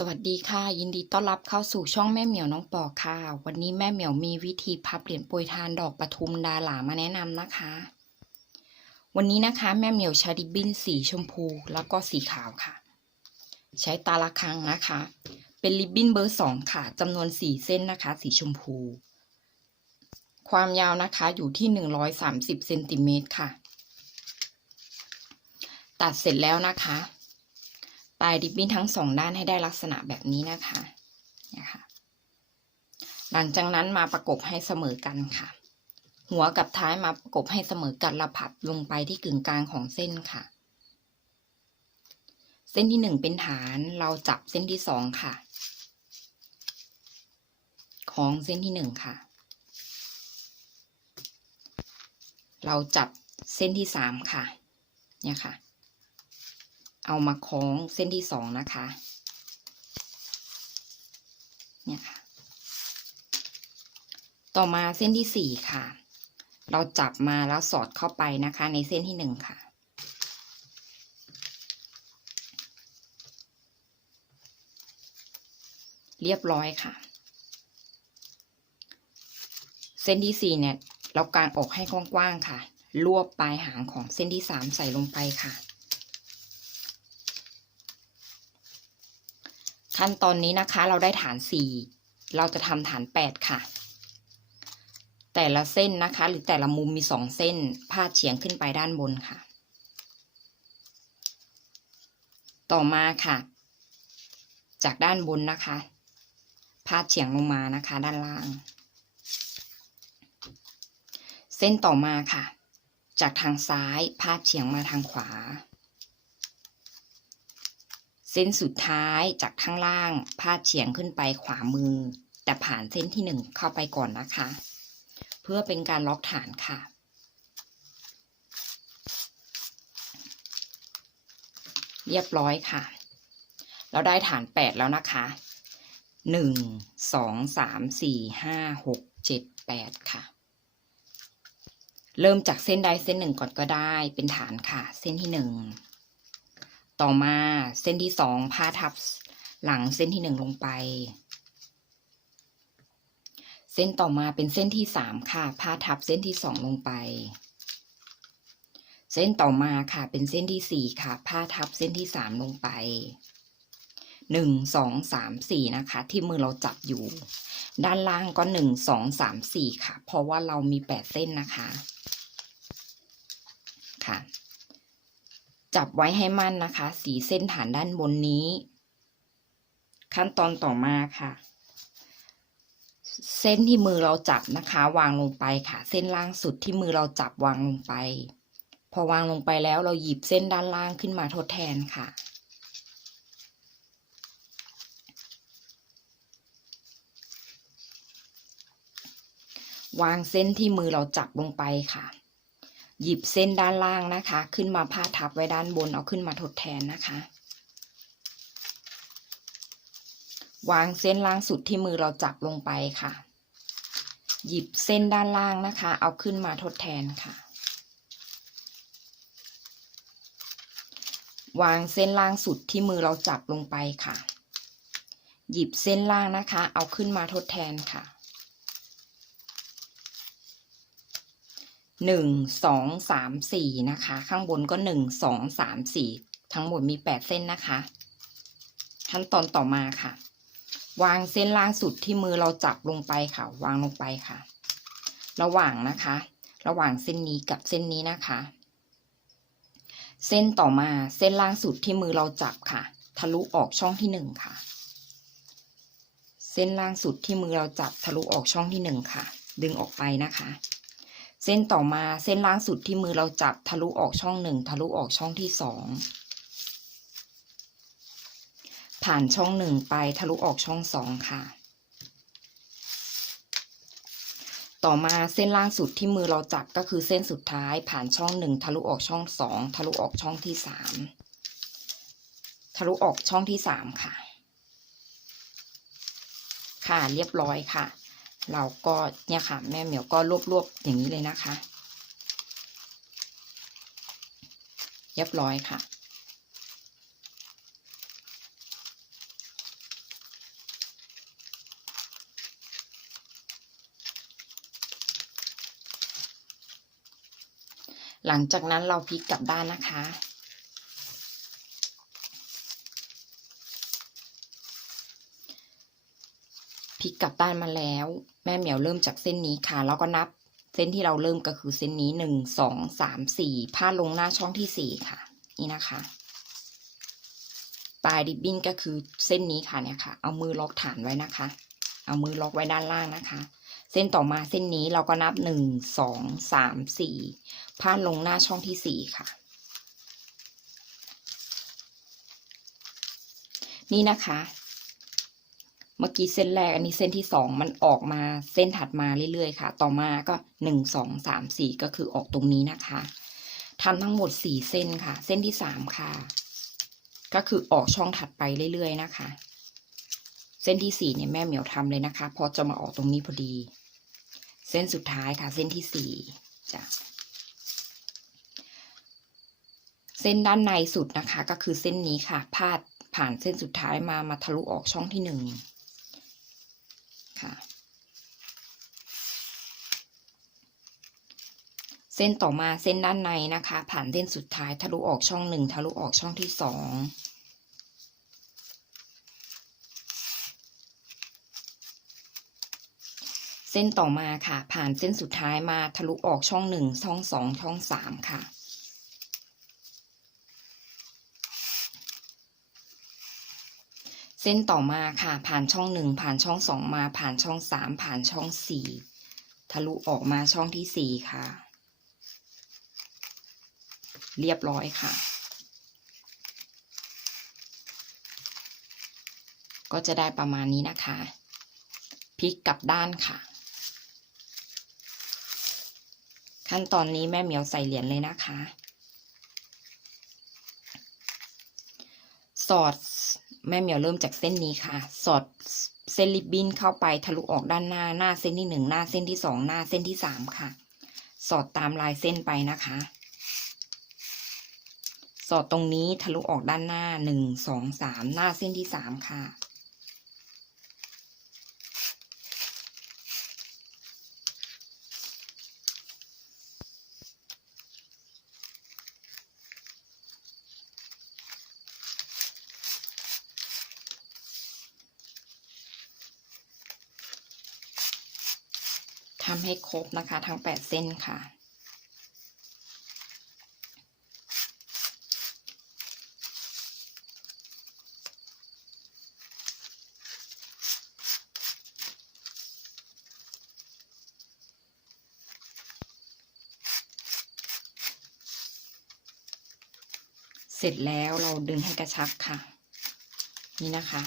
สวัสดีค่ะ ยินดีต้อนรับเข้าสู่ช่องแม่เหมียวน้องปอค่ะ วันนี้แม่เหมียวมีวิธีพับเหรียญโปรยทานดอกปทุมดาหลามาแนะนำนะคะ วันนี้นะคะแม่เหมียวใช้ริบบิ้นสีชมพูแล้วก็สีขาวค่ะ ใช้ตาละครังนะคะ เป็นริบบิ้นเบอร์สองค่ะจำนวนสี่เส้นนะคะ สีชมพู ความยาวนะคะอยู่ที่หนึ่งร้อยสามสิบเซนติเมตรค่ะ ตัดเสร็จแล้วนะคะ ปลายริบบิ้นทั้งสองด้านให้ได้ลักษณะแบบนี้นะคะเนี่ยค่ะ หลังจากนั้นมาประกบให้เสมอกันค่ะ หัวกับท้ายมาประกบให้เสมอกันและผัดลงไปที่กึ่งกลางของเส้นค่ะ เส้นที่หนึ่งเป็นฐานเราจับเส้นที่สองค่ะ ของเส้นที่หนึ่งค่ะ เราจับเส้นที่สามค่ะ เนี่ยค่ะ เอามาคล้องเส้นที่สองนะคะ เนี่ยค่ะ ต่อมาเส้นที่สี่ค่ะ เราจับมาแล้วสอดเข้าไปนะคะ ในเส้นที่หนึ่งค่ะ เรียบร้อยค่ะ เส้นที่สี่เนี่ย เรากางออกให้กว้างๆค่ะ รวบปลายหางของเส้นที่สามใส่ลงไปค่ะ ขั้นตอนนี้นะคะเราได้ฐานสี่เราจะทำฐานแปดค่ะ แต่ละเส้นนะคะ หรือแต่ละมุมมีสองเส้น พาดเฉียงขึ้นไปด้านบนค่ะ ต่อมาค่ะ จากด้านบนนะคะ พาดเฉียงลงมานะคะ ด้านล่าง เส้นต่อมาค่ะ จากทางซ้ายพาดเฉียงมาทางขวา ส้นสุดท้ายจากข้างล่างพาดเฉียงขึ้นไปขวามือ แต่ผ่านเส้นที่หนึ่งเข้าไปก่อนนะคะ เพื่อเป็นการล็อกฐานค่ะ เรียบร้อยค่ะ เราได้ฐานแปดแล้วนะคะหนึ่งสองสามสี่ห้าหกเจ็ดแปดค่ะ เริ่มจากเส้นใดเส้นหนึ่งก่อนก็ได้เป็นฐานค่ะ เส้นที่หนึ่ง ต่อมาเส้นที่สองพาดทับหลังเส้นที่หนึ่งลงไป เส้นต่อมาเป็นเส้นที่สามค่ะพาดทับเส้นที่สองลงไป เส้นต่อมาค่ะเป็นเส้นที่สี่ค่ะพาดทับเส้นที่สามลงไปหนึ่งสองสามสี่นะคะ ที่มือเราจับอยู่ ด้านล่างก็หนึ่งสองสามสี่ค่ะ เพราะว่าเรามีแปดเส้นนะคะ ค่ะ จับไว้ให้มั่นนะคะ สีเส้นฐานด้านบนนี้ ขั้นตอนต่อมาค่ะ เส้นที่มือเราจับนะคะ วางลงไปค่ะ เส้นล่างสุดที่มือเราจับวางลงไป พอวางลงไปแล้วเราหยิบเส้นด้านล่างขึ้นมาทดแทนค่ะวางเส้นที่มือเราจับลงไปค่ะ หยิบเส้นด้านล่างนะคะ ขึ้นมาพาดทับไว้ด้านบนเอาขึ้นมาทดแทนนะคะ วางเส้นล่างสุดที่มือเราจับลงไปค่ะ หยิบเส้นด้านล่างนะคะ เอาขึ้นมาทดแทนค่ะ วางเส้นล่างสุดที่มือเราจับลงไปค่ะ หยิบเส้นล่างนะคะ เอาขึ้นมาทดแทนค่ะ หนึ่งสองสามสี่นะคะ ข้างบนก็หนึ่งสองสามสี่ทั้งหมดมีแปดเส้นนะคะ ขั้นตอนต่อมาค่ะ วางเส้นล่างสุดที่มือเราจับลงไปค่ะ วางลงไปค่ะ ระหว่างนะคะ ระหว่างเส้นนี้กับเส้นนี้นะคะ เส้นต่อมาเส้นล่างสุดที่มือเราจับค่ะ ทะลุออกช่องที่หนึ่งค่ะ เส้นล่างสุดที่มือเราจับทะลุออกช่องที่หนึ่งค่ะ ดึงออกไปนะคะ เส้นต่อมาเส้นล่างสุดที่มือเราจับทะลุออกช่องหนึ่งทะลุออกช่องที่สองผ่านช่องหนึ่งไปทะลุออกช่องสองค่ะ ต่อมาเส้นล่างสุดที่มือเราจับก็คือเส้นสุดท้าย ผ่านช่องหนึ่งทะลุออกช่องสองทะลุออกช่องที่สามทะลุออกช่องที่สามค่ะ ค่ะเรียบร้อยค่ะ เราก็เนี่ยค่ะ แม่เหมียวก็รวบๆอย่างนี้เลยนะคะ เรียบร้อยค่ะ หลังจากนั้นเราพลิกกลับด้านนะคะ พลิกกลับด้านมาแล้ว แม่เหมียวเริ่มจากเส้นนี้ค่ะ แล้วก็นับ เส้นที่เราเริ่มก็คือเส้นนี้หนึ่งสองสามสี่พาดลงหน้าช่องที่สี่ค่ะ นี่นะคะปลายริบบิ้นก็คือเส้นนี้ค่ะเนี่ยค่ะ เอามือล็อกฐานไว้นะคะ เอามือล็อกไว้ด้านล่างนะคะ เส้นต่อมาเส้นนี้เราก็นับหนึ่งสองสามสี่พาดลงหน้าช่องที่สี่ค่ะ นี่นะคะ เมื่อกี้เส้นแรกอันนี้เส้นที่สองมันออกมาเส้นถัดมาเรื่อยๆค่ะ ต่อมาก็หนึ่งสองสามสี่ก็คือออกตรงนี้นะคะทำทั้งหมดสี่เส้นค่ะ เส้นที่สามค่ะ ก็คือออกช่องถัดไปเรื่อยๆนะคะ เส้นที่สี่เนี่ยแม่เหมียวทำเลยนะคะพอจะมาออกตรงนี้พอดี เส้นสุดท้ายค่ะ เส้นที่สี่จ้ะเส้นด้านในสุดนะคะ ก็คือเส้นนี้ค่ะพาดผ่านเส้นสุดท้ายมามาทะลุออกช่องที่หนึ่ง ค่ะ เส้นต่อมาเส้นด้านในนะคะ ผ่านเส้นสุดท้ายทะลุออกช่องหนึ่งทะลุออกช่องที่สองเส้นต่อมาค่ะ ผ่านเส้นสุดท้ายมาทะลุออกช่องหนึ่งช่องสองช่องสามค่ะ ส้นต่อมาค่ะ ผ่านช่องหนึ่งผ่านช่องสองมา ผ่านช่องสามผ่านช่องสี่ทะลุออกมาช่องที่สี่ค่ะ เรียบร้อยค่ะ ก็จะได้ประมาณนี้นะคะพลิกกลับด้านค่ะ ขั้นตอนนี้แม่เหมียวใส่เหรียญเลยนะคะ สอด แม่เหมียวเริ่มจากเส้นนี้ค่ะ สอดเส้นริบบิ้นเข้าไปทะลุออกด้านหน้า หน้าเส้นที่หนึ่งหน้าเส้นที่สองหน้าเส้นที่สามค่ะ สอดตามลายเส้นไปนะคะ สอดตรงนี้ทะลุออกด้านหน้าหนึ่งสองสามหน้าเส้นที่สามค่ะ ให้ครบนะคะ ทั้งแปดเส้นค่ะเสร็จแล้วเราดึงให้กระชับค่ะ นี่นะคะ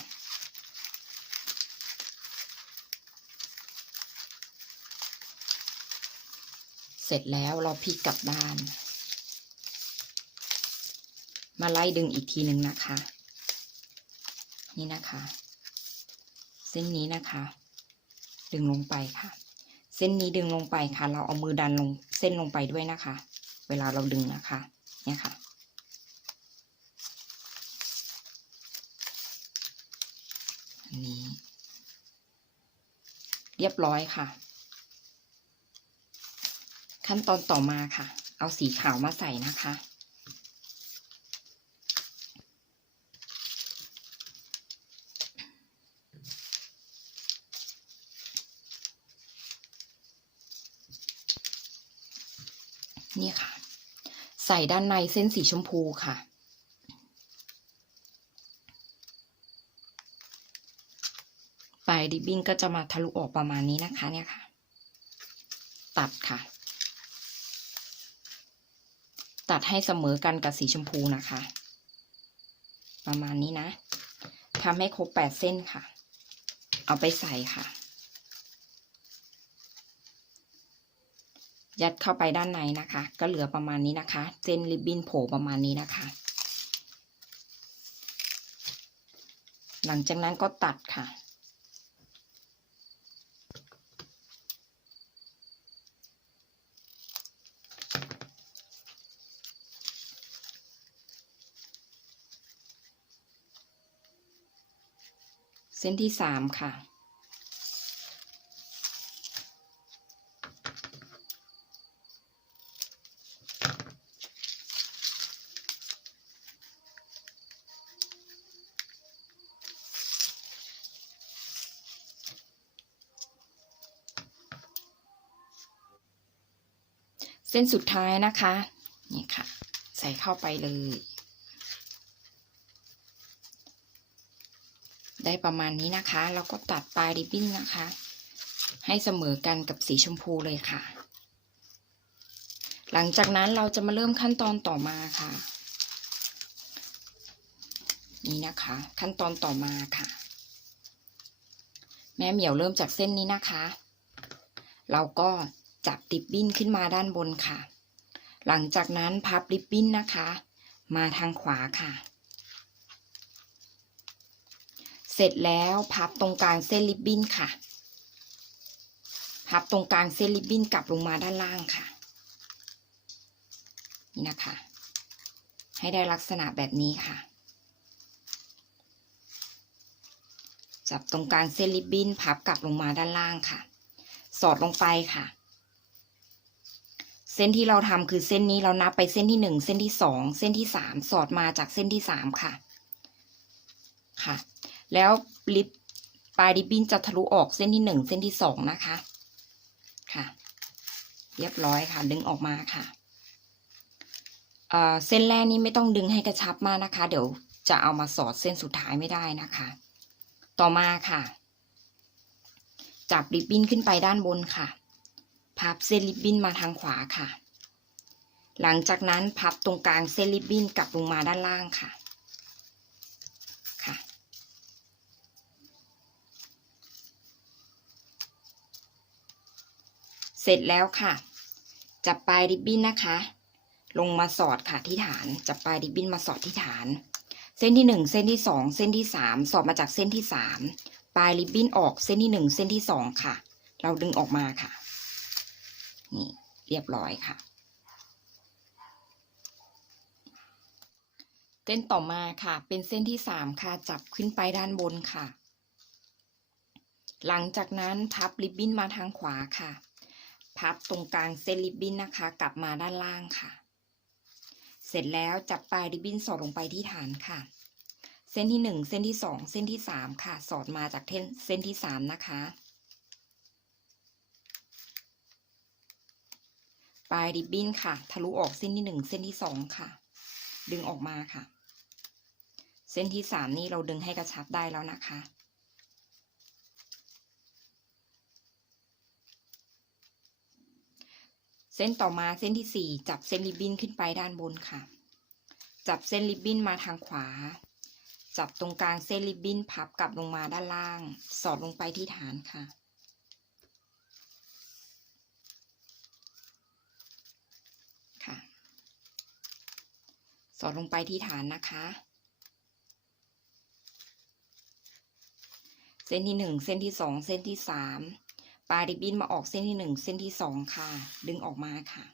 เสร็จแล้วเราพลิกกลับด้าน มาไล่ดึงอีกทีหนึ่งนะคะ นี่นะคะ เส้นนี้นะคะ ดึงลงไปค่ะ เส้นนี้ดึงลงไปค่ะ เราเอามือดันลงเส้นลงไปด้วยนะคะ เวลาเราดึงนะคะ เนี่ยค่ะอันนี้ เรียบร้อยค่ะ ขั้นตอนต่อมาค่ะ เอาสีขาวมาใส่นะคะ นี่ค่ะ ใส่ด้านในเส้นสีชมพูค่ะปลายริบบิ้นก็จะมาทะลุออกประมาณนี้นะคะเนี่ยค่ะ ตัดค่ะ ตัดให้เสมอกันกับสีชมพูนะคะ ประมาณนี้นะทำให้ครบแปดเส้นค่ะ เอาไปใส่ค่ะ ยัดเข้าไปด้านในนะคะ ก็เหลือประมาณนี้นะคะ เส้นริบบิ้นโผล่ประมาณนี้นะคะ หลังจากนั้นก็ตัดค่ะ เส้นที่สามค่ะ เส้นสุดท้ายนะคะ นี่ค่ะ ใส่เข้าไปเลย ได้ประมาณนี้นะคะ แล้วก็ตัดปลายริบบิ้นนะคะ ให้เสมอกันกับสีชมพูเลยค่ะ หลังจากนั้นเราจะมาเริ่มขั้นตอนต่อมาค่ะ นี่นะคะ ขั้นตอนต่อมาค่ะ แม่เหมียวเริ่มจากเส้นนี้นะคะ เราก็จับริบบิ้นขึ้นมาด้านบนค่ะ หลังจากนั้นพับริบบิ้นนะคะ มาทางขวาค่ะ เสร็จแล้วพับตรงกลางเส้นริบบิ้นค่ะ พับตรงกลางเส้นริบบิ้นกลับลงมาด้านล่างค่ะ นี่นะคะ ให้ได้ลักษณะแบบนี้ค่ะ จับตรงกลางเส้นริบบิ้นพับกลับลงมาด้านล่างค่ะ สอดลงไปค่ะ เส้นที่เราทำคือเส้นนี้เรานับไปเส้นที่หนึ่งเส้นที่สองเส้นที่สามสอดมาจากเส้นที่สามค่ะ ค่ะ แล้วลิปปลายริบบิ้นจะทะลุออกเส้นที่หนึ่งเส้นที่สองนะคะค่ะ เรียบร้อยค่ะ ดึงออกมาค่ะเอ่อเส้นแรกนี้ไม่ต้องดึงให้กระชับมากนะคะ เดี๋ยวจะเอามาสอดเส้นสุดท้ายไม่ได้นะคะ ต่อมาค่ะ จับริบบิ้นขึ้นไปด้านบนค่ะ พับเส้นริบบิ้นมาทางขวาค่ะ หลังจากนั้นพับตรงกลางเส้นริบบิ้นกลับลงมาด้านล่างค่ะ ร็จแล้วค่ะ จับปลายริบบิ้นนะคะ ลงมาสอดค่ะที่ฐาน จับปลายริบบิ้นมาสอดที่ฐาน เส้นที่หนึ่งเส้นที่สองเส้นที่สามสอดมาจากเส้นที่สามปลายริบบิ้นออกเส้นที่หนึ่งเส้นที่สองค่ะ เราดึงออกมาค่ะ นี่ เรียบร้อยค่ะ เส้นต่อมาค่ะ เป็นเส้นที่สามค่ะ จับขึ้นไปด้านบนค่ะ หลังจากนั้นพับริบบิ้นมาทางขวาค่ะ พับตรงกลางเส้นริบบิ้นนะคะ กลับมาด้านล่างค่ะ เสร็จแล้วจับปลายริบบิ้นสอดลงไปที่ฐานค่ะ เส้นที่หนึ่งเส้นที่สองเส้นที่สามค่ะ สอดมาจากเส้นที่สามนะคะ ปลายริบบิ้นค่ะ ทะลุออกเส้นที่หนึ่งเส้นที่สองค่ะ ดึงออกมาค่ะ เส้นที่สามนี่เราดึงให้กระชับได้แล้วนะคะ เส้นต่อมาเส้นที่สี่จับเส้นริบบิ้นขึ้นไปด้านบนค่ะ จับเส้นริบบิ้นมาทางขวา จับตรงกลางเส้นริบบิ้นพับกลับลงมาด้านล่าง สอดลงไปที่ฐานค่ะ ค่ะ สอดลงไปที่ฐานนะคะ เส้นที่หนึ่งเส้นที่สองเส้นที่สาม ปลายริบบิ้นมาออกเส้นที่หนึ่งเส้นที่สองค่ะ ดึงออกมาค่ะ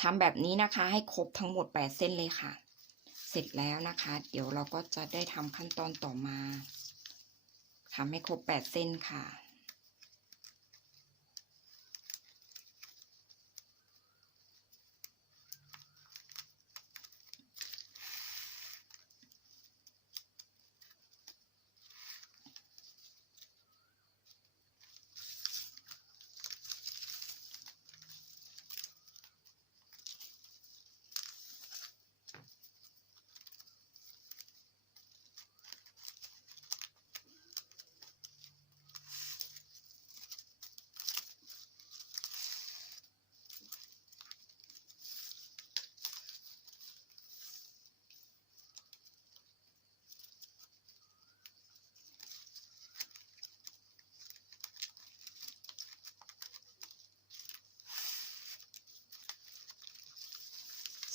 ทำแบบนี้นะคะให้ครบทั้งหมดแปดเส้นเลยค่ะ เสร็จแล้วนะคะ เดี๋ยวเราก็จะได้ทำขั้นตอนต่อมาทำให้ครบแปดเส้นค่ะ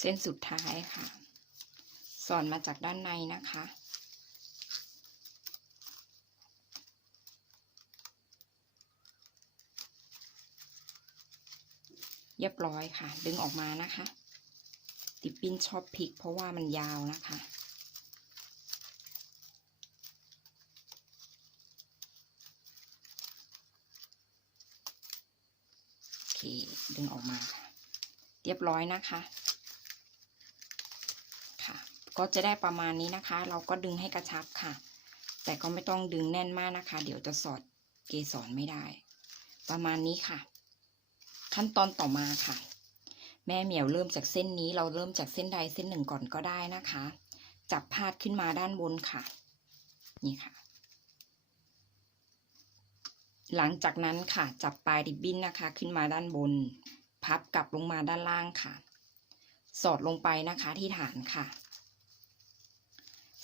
ส้นสุดท้ายค่ะ สอนมาจากด้านในนะคะ เรียบร้อยค่ะ ดึงออกมานะคะ ติปปิ้นชอบพลิกเพราะว่ามันยาวนะคะโอเคดึงออกมา เรียบร้อยนะคะ ก็จะได้ประมาณนี้นะคะ เราก็ดึงให้กระชับค่ะ แต่ก็ไม่ต้องดึงแน่นมากนะคะ เดี๋ยวจะสอดเกสรไม่ได้ ประมาณนี้ค่ะ ขั้นตอนต่อมาค่ะ แม่เหมียวเริ่มจากเส้นนี้ เราเริ่มจากเส้นใดเส้นหนึ่งก่อนก็ได้นะคะ จับพาดขึ้นมาด้านบนค่ะ นี่ค่ะ หลังจากนั้นค่ะ จับปลายริบบิ้นนะคะ ขึ้นมาด้านบน พับกลับลงมาด้านล่างค่ะ สอดลงไปนะคะที่ฐานค่ะ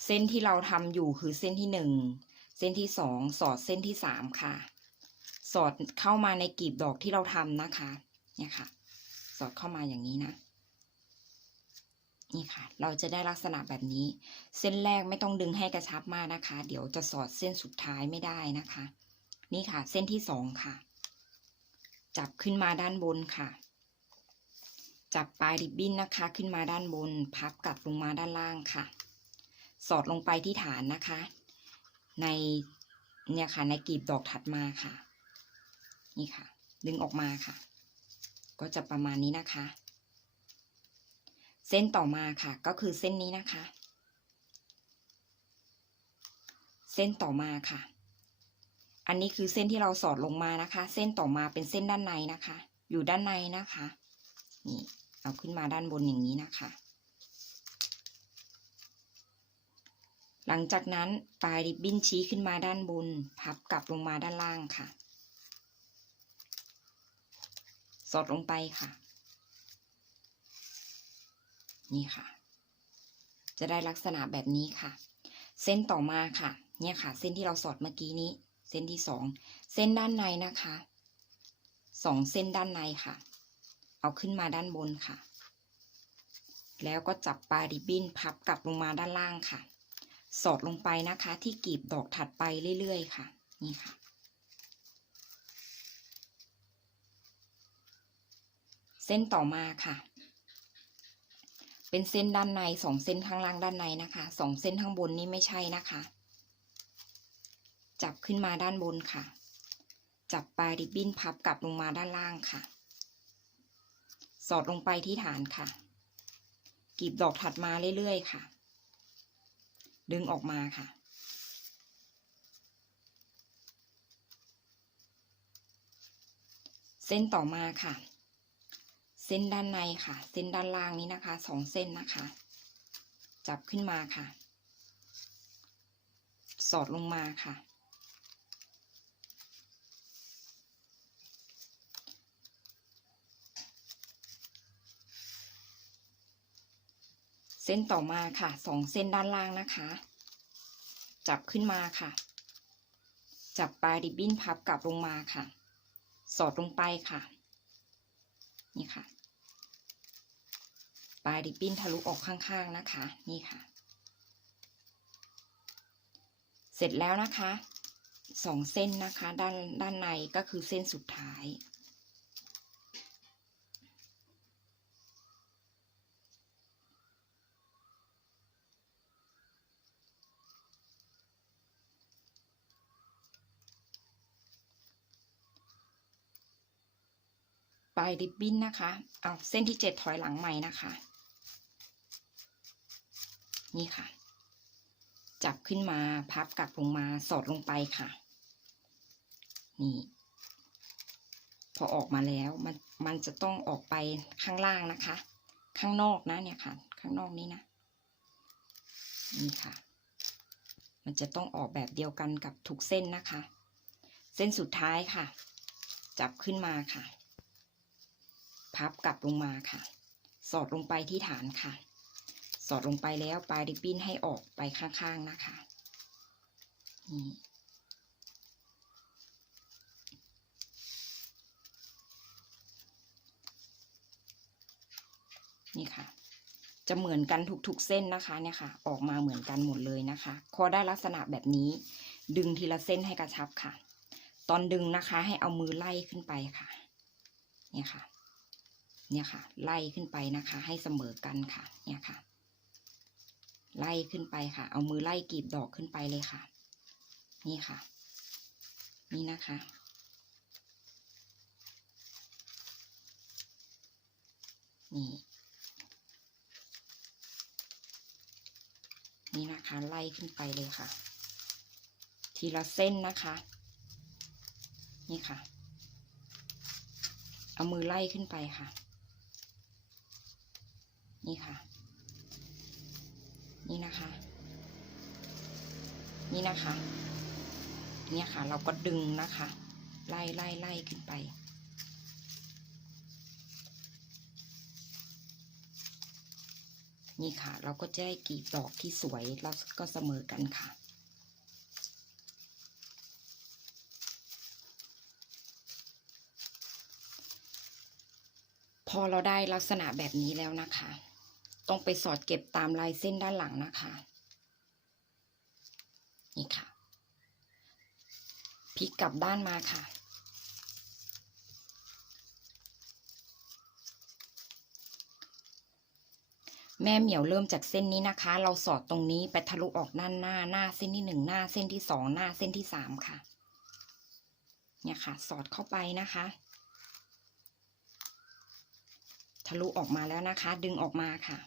เส้นที่เราทำอยู่คือเส้นที่หนึ่งเส้นที่สองสอดเส้นที่สามค่ะ สอดเข้ามาในกลีบดอกที่เราทำนะคะ เนี่ยค่ะ สอดเข้ามาอย่างนี้นะ นี่ค่ะ เราจะได้ลักษณะแบบนี้ เส้นแรกไม่ต้องดึงให้กระชับมากนะคะ เดี๋ยวจะสอดเส้นสุดท้ายไม่ได้นะคะ นี่ค่ะ เส้นที่สองค่ะ จับขึ้นมาด้านบนค่ะ จับปลายริบบิ้นนะคะ ขึ้นมาด้านบน พับกลับลงมาด้านล่างค่ะ สอดลงไปที่ฐานนะคะ ในเนี่ยค่ะในกลีบดอกถัดมาค่ะ นี่ค่ะ ดึงออกมาค่ะ ก็จะประมาณนี้นะคะ เส้นต่อมาค่ะ ก็คือเส้นนี้นะคะ เส้นต่อมาค่ะ อันนี้คือเส้นที่เราสอดลงมานะคะ เส้นต่อมาเป็นเส้นด้านในนะคะ อยู่ด้านในนะคะ นี่เอาขึ้นมาด้านบนอย่างนี้นะคะ หลังจากนั้นปลายริบบิ้นชี้ขึ้นมาด้านบน พับกลับลงมาด้านล่างค่ะ สอดลงไปค่ะ นี่ค่ะ จะได้ลักษณะแบบนี้ค่ะ เส้นต่อมาค่ะ เนี่ยค่ะ เส้นที่เราสอดเมื่อกี้นี้ เส้นที่สอง เส้นด้านในนะคะสองเส้นด้านในค่ะ เอาขึ้นมาด้านบนค่ะ แล้วก็จับปลายริบบิ้นพับกลับลงมาด้านล่างค่ะ สอดลงไปนะคะ ที่กลีบดอกถัดไปเรื่อยๆค่ะ นี่ค่ะ เส้นต่อมาค่ะ เป็นเส้นด้านในสองเส้นข้างล่างด้านในนะคะสองเส้นข้างบนนี่ไม่ใช่นะคะ จับขึ้นมาด้านบนค่ะ จับปลายริบบิ้นพับกลับลงมาด้านล่างค่ะ สอดลงไปที่ฐานค่ะกลีบดอกถัดมาเรื่อยๆค่ะ ดึงออกมาค่ะ เส้นต่อมาค่ะ เส้นด้านในค่ะ เส้นด้านล่างนี้นะคะสองเส้นนะคะ จับขึ้นมาค่ะ สอดลงมาค่ะ เส้นต่อมาค่ะสองเส้นด้านล่างนะคะ จับขึ้นมาค่ะ จับปลายริบบิ้นพับกลับลงมาค่ะ สอดลงไปค่ะ นี่ค่ะ ปลายริบบิ้นทะลุออกข้างๆนะคะ นี่ค่ะ เสร็จแล้วนะคะสองเส้นนะคะ ด้านด้านในก็คือเส้นสุดท้ายายริบบิ้นนะคะ เอาเส้นที่เจ็ดถอยหลังใหม่นะคะ นี่ค่ะ จับขึ้นมาพับกลับลงมาสอดลงไปค่ะ นี่ พอออกมาแล้วมันมันจะต้องออกไปข้างล่างนะคะ ข้างนอกนะเนี่ยค่ะ ข้างนอกนี้นะ นี่ค่ะ มันจะต้องออกแบบเดียวกันกับทุกเส้นนะคะ เส้นสุดท้ายค่ะ จับขึ้นมาค่ะ พับกลับลงมาค่ะ สอดลงไปที่ฐานค่ะ สอดลงไปแล้วปลายริบบิ้นให้ออกไปข้างๆนะคะนี่นี่ค่ะ จะเหมือนกันทุกๆเส้นนะคะเนี่ยค่ะ ออกมาเหมือนกันหมดเลยนะคะพอได้ลักษณะแบบนี้ ดึงทีละเส้นให้กระชับค่ะ ตอนดึงนะคะให้เอามือไล่ขึ้นไปค่ะ เนี่ยค่ะ เนี่ยค่ะ ไล่ขึ้นไปนะคะ ให้เสมอกันค่ะ เนี่ยค่ะ ไล่ขึ้นไปค่ะ เอามือไล่กรีบดอกขึ้นไปเลยค่ะ นี่ค่ะ นี่นะคะ นี่ นี่นะคะ ไล่ขึ้นไปเลยค่ะ ทีละเส้นนะคะ นี่ค่ะ เอามือไล่ขึ้นไปค่ะ นี่ค่ะ นี่นะคะ นี่นะคะ เนี่ยค่ะ เราก็ดึงนะคะ ไล่ไล่ไล่ขึ้นไป นี่ค่ะ เราก็จะได้กลีบดอกที่สวยแล้วก็เสมอกันค่ะพอเราได้ลักษณะแบบนี้แล้วนะคะ ต้องไปสอดเก็บตามลายเส้นด้านหลังนะคะ นี่ค่ะ พลิกกลับด้านมาค่ะ แม่เหมียวเริ่มจากเส้นนี้นะคะ เราสอดตรงนี้ไปทะลุออกด้านหน้า หน้าเส้นที่หนึ่งหน้าเส้นที่สองหน้าเส้นที่สามค่ะ เนี่ยค่ะ สอดเข้าไปนะคะ ทะลุออกมาแล้วนะคะ ดึงออกมาค่ะ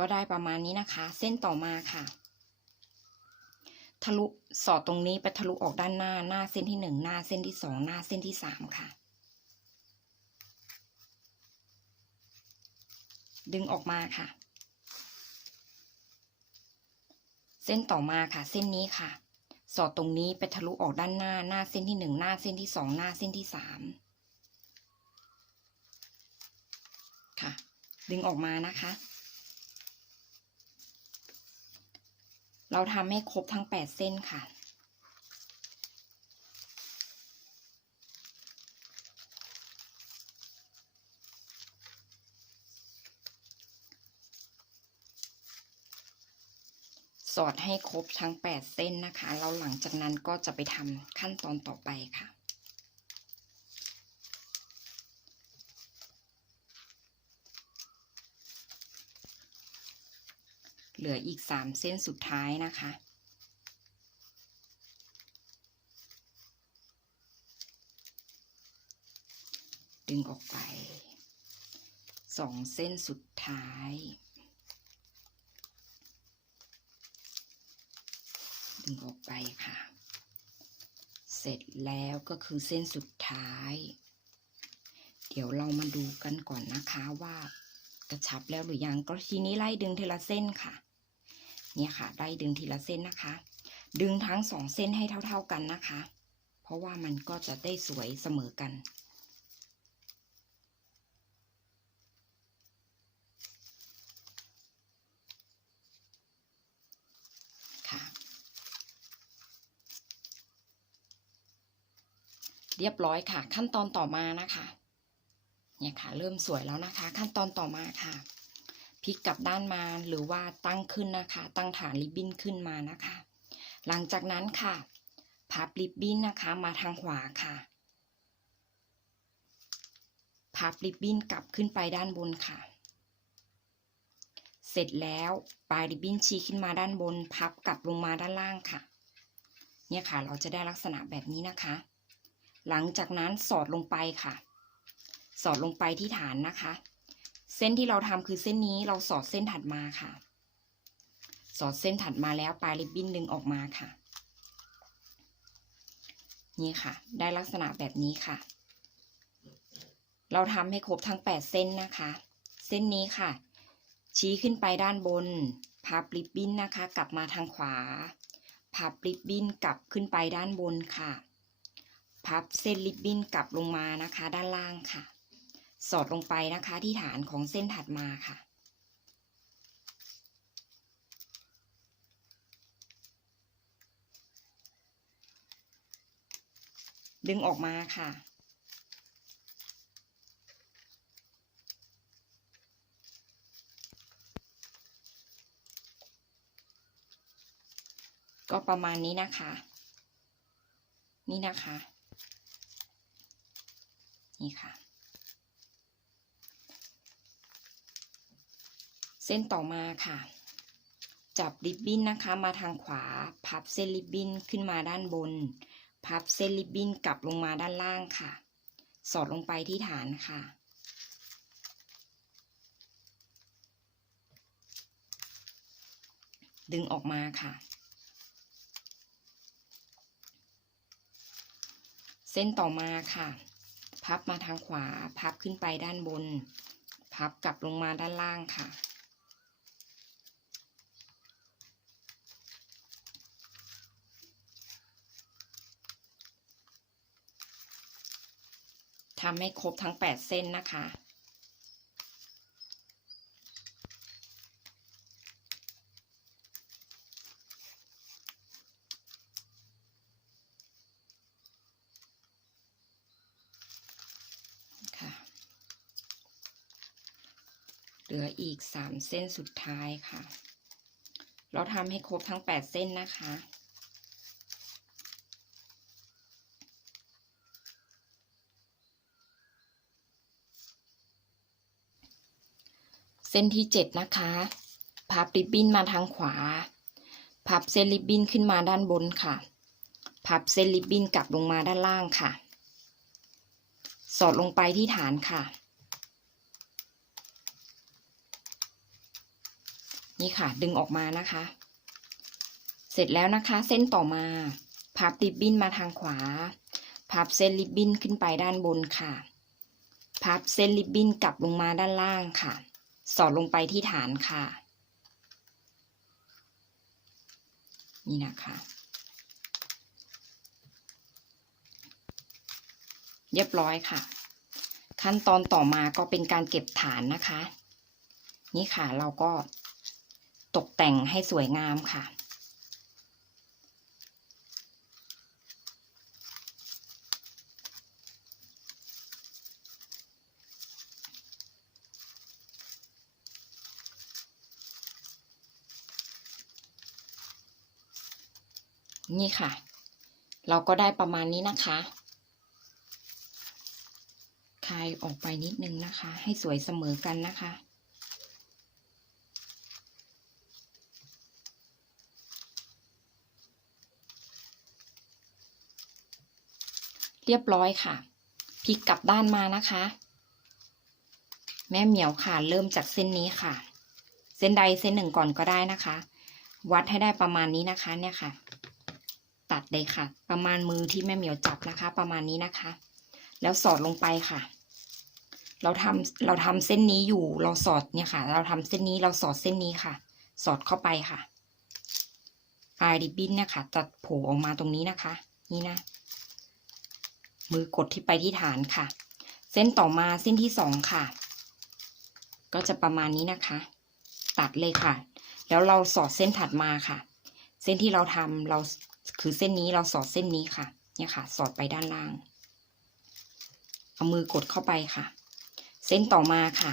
ก็ได้ประมาณนี้นะคะ เส้นต่อมาค่ะ ทะลุสอดตรงนี้ไปทะลุออกด้านหน้าหน้าเส้นที่หนึ่งหน้าเส้นที่สองหน้าเส้นที่สามค่ะ ดึงออกมาค่ะ เส้นต่อมาค่ะ เส้นนี้ค่ะ สอดตรงนี้ไปทะลุออกด้านหน้าหน้าเส้นที่หนึ่งหน้าเส้นที่สองหน้าเส้นที่สามค่ะ ดึงออกมานะคะ เราทำให้ครบทั้ง 8 เส้นค่ะสอดให้ครบทั้ง 8 เส้นนะคะ แล้วหลังจากนั้นก็จะไปทำขั้นตอนต่อไปค่ะ เหลืออีก3เส้นสุดท้ายนะคะ ดึงออกไป2เส้นสุดท้าย ดึงออกไปค่ะ เสร็จแล้วก็คือเส้นสุดท้าย เดี๋ยวเรามาดูกันก่อนนะคะว่ากระชับแล้วหรือยังก็ทีนี้ไล่ดึงทีละเส้นค่ะ เนี่ยค่ะไล่ดึงทีละเส้นนะคะ ดึงทั้งสองเส้นให้เท่า ๆกันนะคะ เพราะว่ามันก็จะได้สวยเสมอกันค่ะเรียบร้อยค่ะ ขั้นตอนต่อมานะคะ เนี่ยค่ะ เริ่มสวยแล้วนะคะ ขั้นตอนต่อมาค่ะ พลิกกลับด้านมาหรือว่าตั้งขึ้นนะคะ ตั้งฐานริบบิ้นขึ้นมานะคะ หลังจากนั้นค่ะ พับริบบิ้นนะคะมาทางขวาค่ะ พับริบบิ้นกลับขึ้นไปด้านบนค่ะ เสร็จแล้วปลายริบบิ้นชี้ขึ้นมาด้านบน พับกลับลงมาด้านล่างค่ะ เนี่ยค่ะเราจะได้ลักษณะแบบนี้นะคะ หลังจากนั้นสอดลงไปค่ะ สอดลงไปที่ฐานนะคะ เส้นที่เราทำคือเส้นนี้เราสอดเส้นถัดมาค่ะ สอดเส้นถัดมาแล้วปลายริบบิ้นดึงออกมาค่ะ นี่ค่ะ ได้ลักษณะแบบนี้ค่ะ เราทำให้ครบทั้ง 8 เส้นนะคะ เส้นนี้ค่ะ ชี้ขึ้นไปด้านบน พับริบบิ้นนะคะ กลับมาทางขวา พับริบบิ้นกลับขึ้นไปด้านบนค่ะ พับเส้นริบบิ้นกลับลงมานะคะ ด้านล่างค่ะ สอดลงไปนะคะที่ฐานของเส้นถัดมาค่ะ ดึงออกมาค่ะ ก็ประมาณนี้นะคะ นี่นะคะ นี่ค่ะ เส้นต่อมาค่ะ จับริบบิ้นนะคะมาทางขวา พับเส้นริบบิ้นขึ้นมาด้านบน พับเส้นริบบิ้นกลับลงมาด้านล่างค่ะ สอดลงไปที่ฐานค่ะดึงออกมาค่ะ เส้นต่อมาค่ะ พับมาทางขวา พับขึ้นไปด้านบน พับกลับลงมาด้านล่างค่ะ ทำให้ครบทั้ง 8 เส้นนะคะค่ะเหลืออีก 3 เส้นสุดท้ายค่ะ เราทำให้ครบทั้ง 8 เส้นนะคะ เส้นที่ 7 นะคะ พับริบบิ้นมาทางขวา พับเส้นริบบิ้นขึ้นมาด้านบนค่ะ พับเส้นริบบิ้นกลับลงมาด้านล่างค่ะ สอดลงไปที่ฐานค่ะ นี่ค่ะ ดึงออกมานะคะ เสร็จแล้วนะคะ เส้นต่อมา พับริบบิ้นมาทางขวา พับเส้นริบบิ้นขึ้นไปด้านบนค่ะ พับเส้นริบบิ้นกลับลงมาด้านล่างค่ะ สอดลงไปที่ฐานค่ะ นี่นะคะเรียบร้อยค่ะ ขั้นตอนต่อมาก็เป็นการเก็บฐานนะคะ นี่ค่ะเราก็ตกแต่งให้สวยงามค่ะ นี่ค่ะ เราก็ได้ประมาณนี้นะคะคลายออกไปนิดนึงนะคะ ให้สวยเสมอกันนะคะ เรียบร้อยค่ะพลิกกลับด้านมานะคะ แม่เหมียวค่ะ เริ่มจากเส้นนี้ค่ะ เส้นใดเส้นหนึ่งก่อนก็ได้นะคะ วัดให้ได้ประมาณนี้นะคะเนี่ยค่ะ ดเลยค่ะ ประมาณมือที่แม่เหมียวจับนะคะ ประมาณนี้นะคะ แล้วสอดลงไปค่ะ เราทำเราทำเส้นนี้อยู่เราสอดเนี่ยค่ะ เราทำเส้นนี้เราสอดเส้นนี้ค่ะ สอดเข้าไปค่ะปลายริบบิ้นเนี่ยค่ะจะโผล่ออกมาตรงนี้นะคะ นี่นะ มือกดที่ไปที่ฐานค่ะ เส้นต่อมาเส้นที่สองค่ะ ก็จะประมาณนี้นะคะ ตัดเลยค่ะ แล้วเราสอดเส้นถัดมาค่ะ เส้นที่เราทำเรา คือเส้นนี้เราสอดเส้นนี้ค่ะ เนี่ยค่ะ สอดไปด้านล่าง เอามือกดเข้าไปค่ะ เส้นต่อมาค่ะ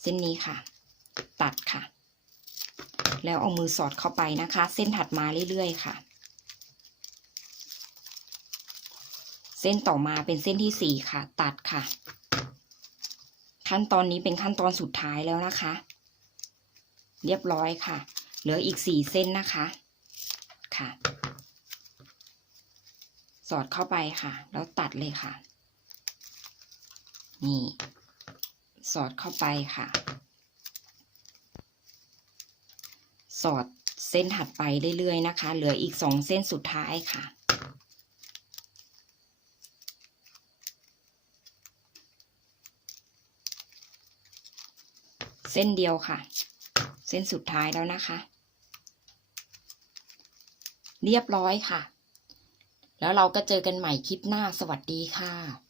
เส้นนี้ค่ะ ตัดค่ะ แล้วเอามือสอดเข้าไปนะคะ เส้นถัดมาเรื่อยๆค่ะ เส้นต่อมาเป็นเส้นที่สี่ค่ะ ตัดค่ะ ขั้นตอนนี้เป็นขั้นตอนสุดท้ายแล้วนะคะ เรียบร้อยค่ะ เหลืออีกสี่เส้นนะคะค่ะ สอดเข้าไปค่ะ แล้วตัดเลยค่ะ นี่ สอดเข้าไปค่ะ สอดเส้นถัดไปเรื่อยๆนะคะ เหลืออีกสองเส้นสุดท้ายค่ะ เส้นเดียวค่ะ เส้นสุดท้ายแล้วนะคะ เรียบร้อยค่ะ แล้วเราก็เจอกันใหม่คลิปหน้าสวัสดีค่ะ